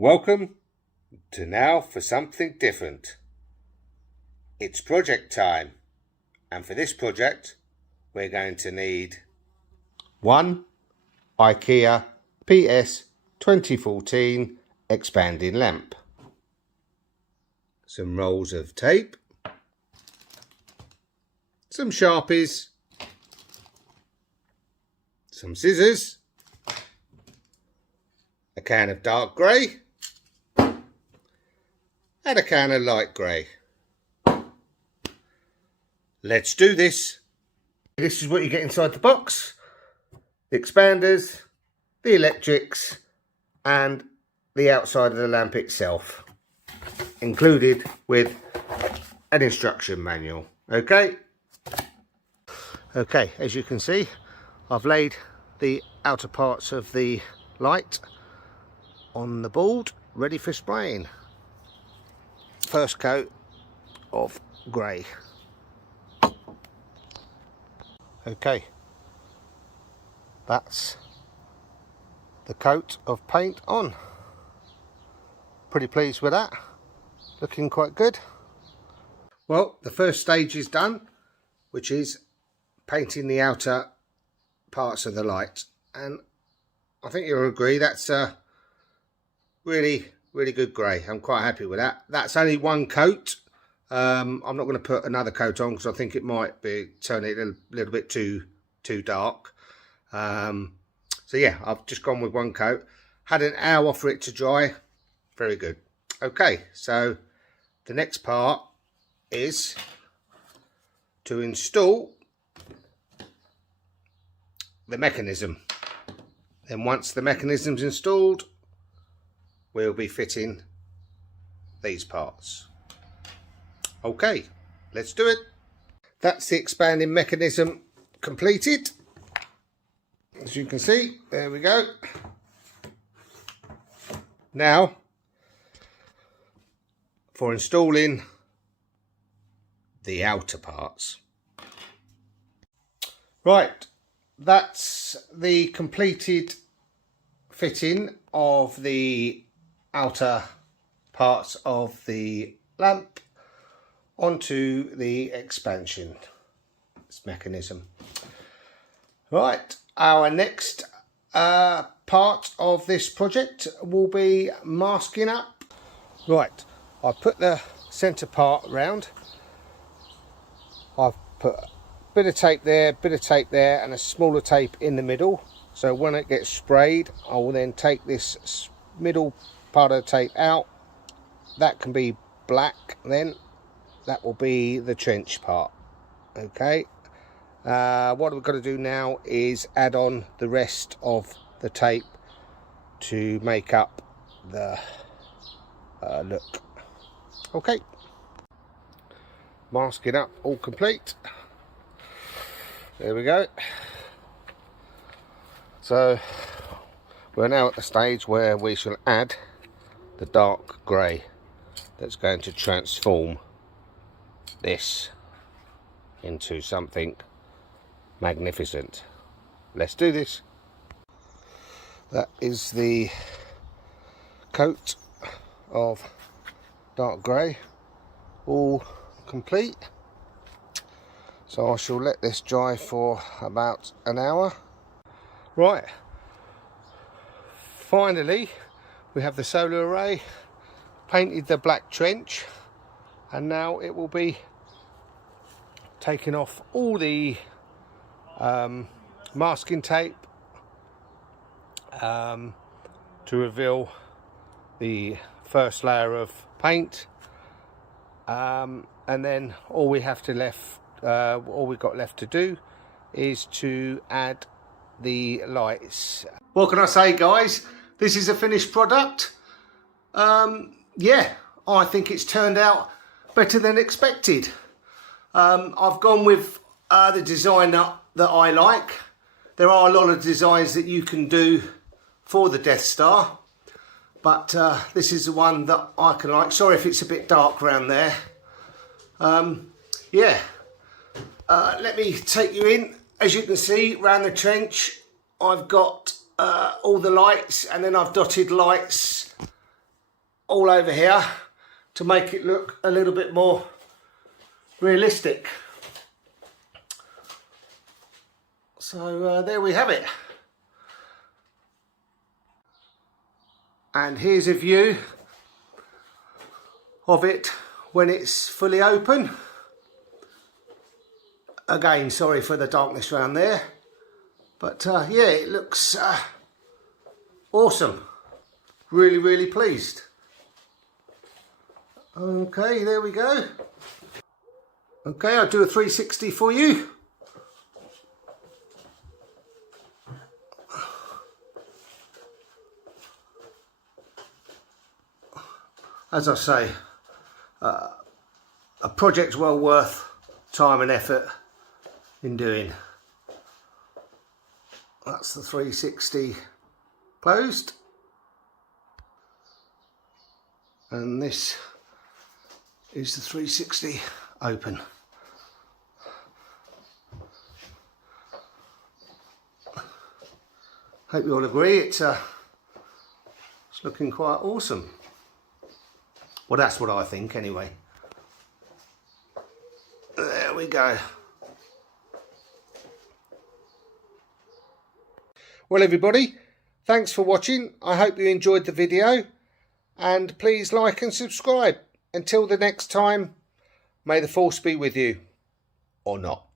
Welcome to Now for Something Different. It's project time, and for this project we're going to need one Ikea PS 2014 expanding lamp, some rolls of tape, some Sharpies, some scissors, a can of dark grey and a can of light grey. Let's do this. This is what you get inside the box: the expanders, the electrics and the outside of the lamp itself, included with an instruction manual. Okay, as you can see, I've laid the outer parts of the light on the board ready for spraying. First coat of grey. Okay, that's the coat of paint on. Pretty pleased with that, looking quite good. Well, the first stage is done, which is painting the outer parts of the light, and I think you'll agree that's a really good grey. I'm quite happy with that. That's only one coat. I'm not going to put another coat on because I think it might be turning it a little bit too dark. So yeah, I've just gone with one coat. Had an hour for it to dry. Very good. Okay, so the next part is to install the mechanism. Then once the mechanism's installed, we'll be fitting these parts. Okay, let's do it. That's the expanding mechanism completed. As you can see, there we go. Now, for installing the outer parts. Right, that's the completed fitting of the outer parts of the lamp onto the expansion mechanism. Right, our next part of this project will be masking up. Right, I've put the centre part round. I've put a bit of tape there, and a smaller tape in the middle, so when it gets sprayed I will then take this middle part of the tape out. That can be black, then that will be the trench part. Okay, what we've got to do now is add on the rest of the tape to make up the look. Okay, masking up all complete. There we go. So we're now at the stage where we shall add the dark grey that's going to transform this into something magnificent. Let's do this. That is the coat of dark grey, all complete. So I shall let this dry for about an hour. Right, finally we have the solar array, painted the black trench, and now it will be taking off all the masking tape to reveal the first layer of paint, and then all we've got left to do is to add the lights. What can I say, guys? This is a finished product. Yeah, I think it's turned out better than expected. I've gone with the design that I like. There are a lot of designs that you can do for the Death Star, but this is the one that I can like. Sorry if it's a bit dark around there. Yeah, let me take you in. As you can see, around the trench I've got all the lights, and then I've dotted lights all over here to make it look a little bit more realistic. So there we have it. And here's a view of it when it's fully open. Again, sorry for the darkness around there, but yeah, it looks awesome. Really pleased. Okay, there we go. Okay, I'll do a 360 for you. As I say, a project well worth time and effort in doing. That's the 360 closed, and this is the 360 open. Hope you all agree it's looking quite awesome. Well, that's what I think anyway. There we go. Well, everybody, thanks for watching. I hope you enjoyed the video, and please like and subscribe. Until the next time, may the force be with you, or not.